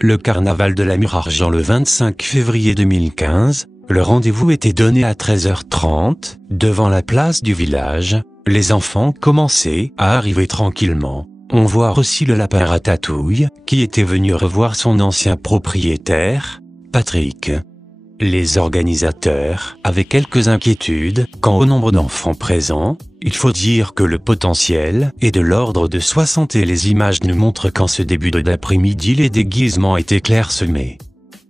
le carnaval de la Mure-Argent le 25 février 2015. Le rendez-vous était donné à 13h30, devant la place du village. Les enfants commençaient à arriver tranquillement. On voit aussi le lapin Ratatouille, qui était venu revoir son ancien propriétaire, Patrick. Les organisateurs avaient quelques inquiétudes quant au nombre d'enfants présents. Il faut dire que le potentiel est de l'ordre de 60 et les images nous montrent qu'en ce début d'après-midi les déguisements étaient clairsemés.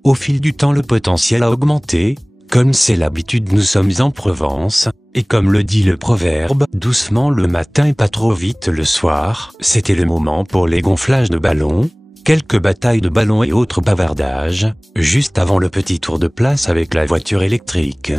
Au fil du temps le potentiel a augmenté. Comme c'est l'habitude, nous sommes en Provence, et comme le dit le proverbe, doucement le matin et pas trop vite le soir, c'était le moment pour les gonflages de ballons, quelques batailles de ballons et autres bavardages, juste avant le petit tour de place avec la voiture électrique.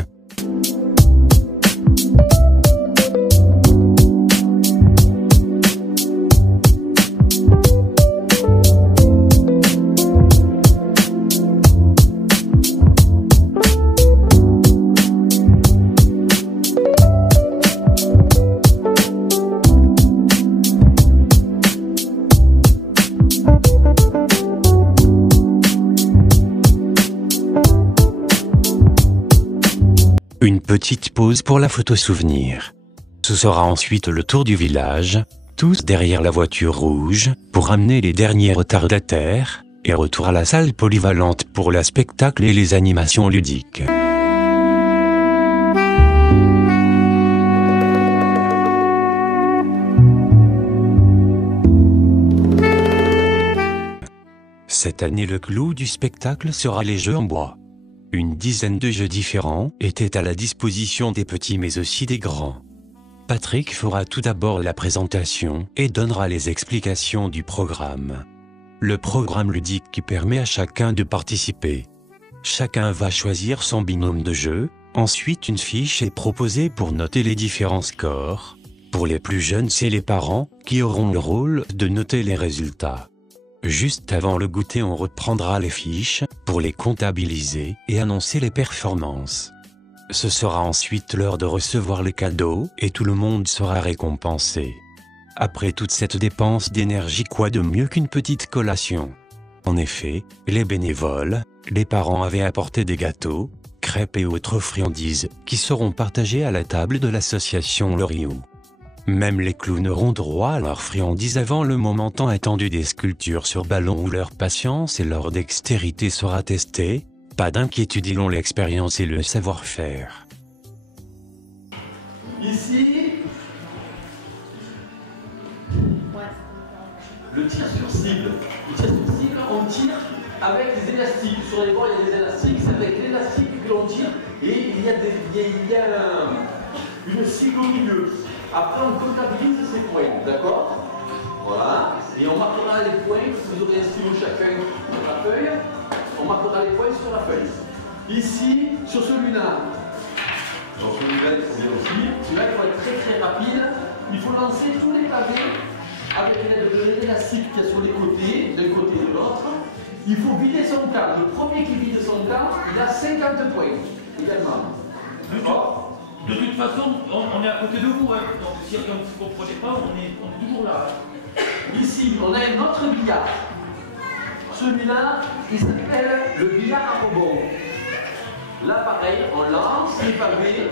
Une petite pause pour la photo souvenir. Ce sera ensuite le tour du village, tous derrière la voiture rouge, pour amener les derniers retardataires, et retour à la salle polyvalente pour le spectacle et les animations ludiques. Cette année, le clou du spectacle sera les jeux en bois. Une dizaine de jeux différents étaient à la disposition des petits mais aussi des grands. Patrick fera tout d'abord la présentation et donnera les explications du programme. Le programme ludique qui permet à chacun de participer. Chacun va choisir son binôme de jeu, ensuite une fiche est proposée pour noter les différents scores. Pour les plus jeunes, c'est les parents qui auront le rôle de noter les résultats. Juste avant le goûter, on reprendra les fiches pour les comptabiliser et annoncer les performances. Ce sera ensuite l'heure de recevoir les cadeaux et tout le monde sera récompensé. Après toute cette dépense d'énergie, quoi de mieux qu'une petite collation? En effet, les bénévoles, les parents avaient apporté des gâteaux, crêpes et autres friandises qui seront partagées à la table de l'association Le Rio. Même les clowns auront droit à leurs friandises avant le moment tant attendu des sculptures sur ballon où leur patience et leur dextérité sera testée. Pas d'inquiétude, ils ont l'expérience et le savoir-faire. Ici, le tir sur cible. Le tir sur cible, on tire avec des élastiques. Sur les bords, il y a des élastiques. C'est avec l'élastique que l'on tire et il y a une cible au milieu. Après, on comptabilise ces points, d'accord? Voilà. Et on marquera les points, vous aurez un stylo chacun sur la feuille. On marquera les points sur la feuille. Ici, sur celui-là. Donc celui-là, il faut bien aussi. Celui-là, il faut être très rapide. Il faut lancer tous les pavés avec l'élastique qu'il y a sur les côtés, d'un côté et de l'autre. Il faut vider son camp. Le premier qui vide son camp, il a 50 points également. D'accord? De toute façon, on est à côté de vous, hein. Donc si vous ne comprenez pas, on est toujours là. Ici, on a un autre billard. Celui-là, il s'appelle le billard à rebond. Là, pareil, on lance les pavés,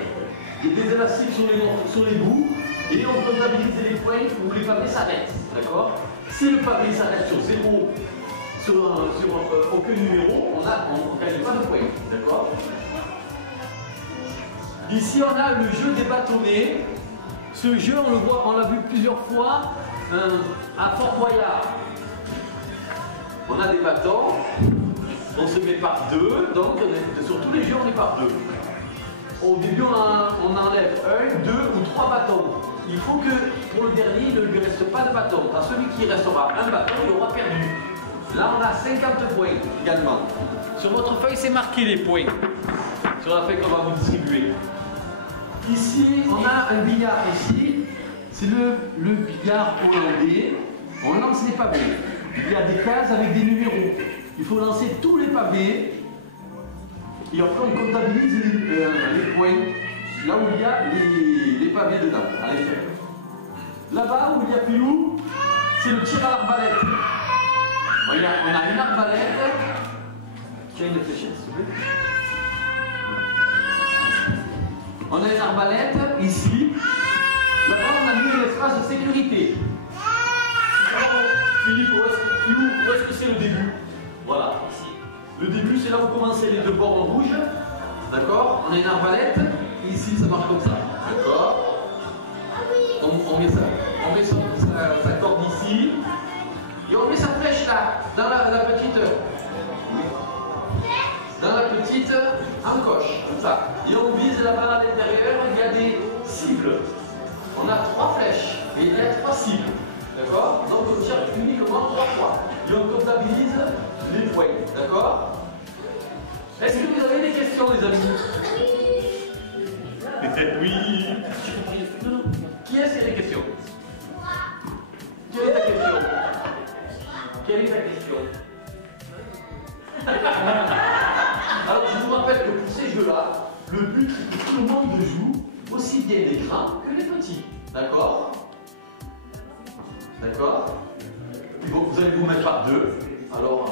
il y a des élastiques sur les bouts, et on comptabilise les points où les pavés s'arrêtent. D'accord? Si le pavé s'arrête sur 0, sur aucun numéro, on ne gagne pas de points. D'accord? Ici, on a le jeu des bâtonnets. Ce jeu, on l'a vu plusieurs fois à Fort Boyard. On a des bâtons, on se met par deux, donc sur tous les jeux, on est par deux. Au début, on enlève 1, 2 ou 3 bâtons. Il faut que pour le dernier, il ne lui reste pas de bâton. À celui qui restera un bâton, il aura perdu. Là, on a 50 points également. Sur votre feuille, c'est marqué les points. Sur la feuille qu'on va vous distribuer. Ici, on a un billard ici. C'est le billard hollandais. On lance les pavés. Il y a des cases avec des numéros. Il faut lancer tous les pavés. Et après, on comptabilise les points. Là où il y a les pavés dedans, à l'effet. Là-bas où il y a Pilou, c'est le tir à l'arbalète. On a une arbalète. Tiens, une fléchette, s'il te plaît. On a une arbalète ici. Là-bas, on a mis un espace de sécurité. Alors, Philippe, où est-ce que c'est le début? Voilà. Le début, c'est là où commencent les deux bornes rouges. D'accord? On a une arbalète. Ici, ça marche comme ça. D'accord? On met sa corde ici. Et on met sa flèche là, dans la petite encoche, comme ça. Et on vise là-bas à l'intérieur, il y a des cibles. On a 3 flèches et il y a 3 cibles. D'accord? Donc on tire uniquement 3 fois. Et on comptabilise les points. D'accord? Est-ce que vous avez des questions, les amis? Oui. Qui est-ce qui a des questions? Quelle est ta question? Quelle est ta question? Alors, je vous rappelle que pour ces jeux-là, le but c'est que tout le monde joue, aussi bien les grands que les petits. D'accord? D'accord? Vous allez vous mettre par deux. Alors,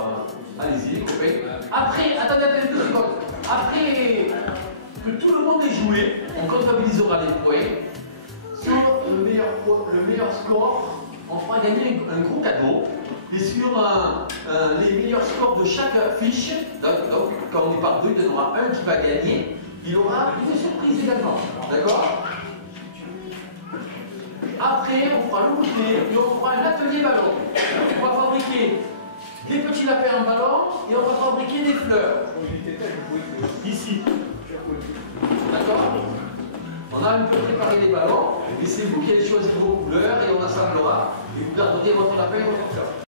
allez-y, les copains. Après, attendez 2 secondes. Après que tout le monde ait joué, on comptabilisera les points. Sur le meilleur score, on fera gagner un gros cadeau. Et sur les meilleurs scores de chaque fiche, donc quand on est par deux, il y en aura un qui va gagner. Il y aura une surprise également. D'accord? Après, on fera le goûter et on fera un atelier ballon. On va fabriquer des petits lapins en ballon et on va fabriquer des fleurs. Ici. D'accord? On a un peu préparé les ballons et c'est vous qui allez choisir vos couleurs et on assemblera et vous garderez votre lapin et votre fleur.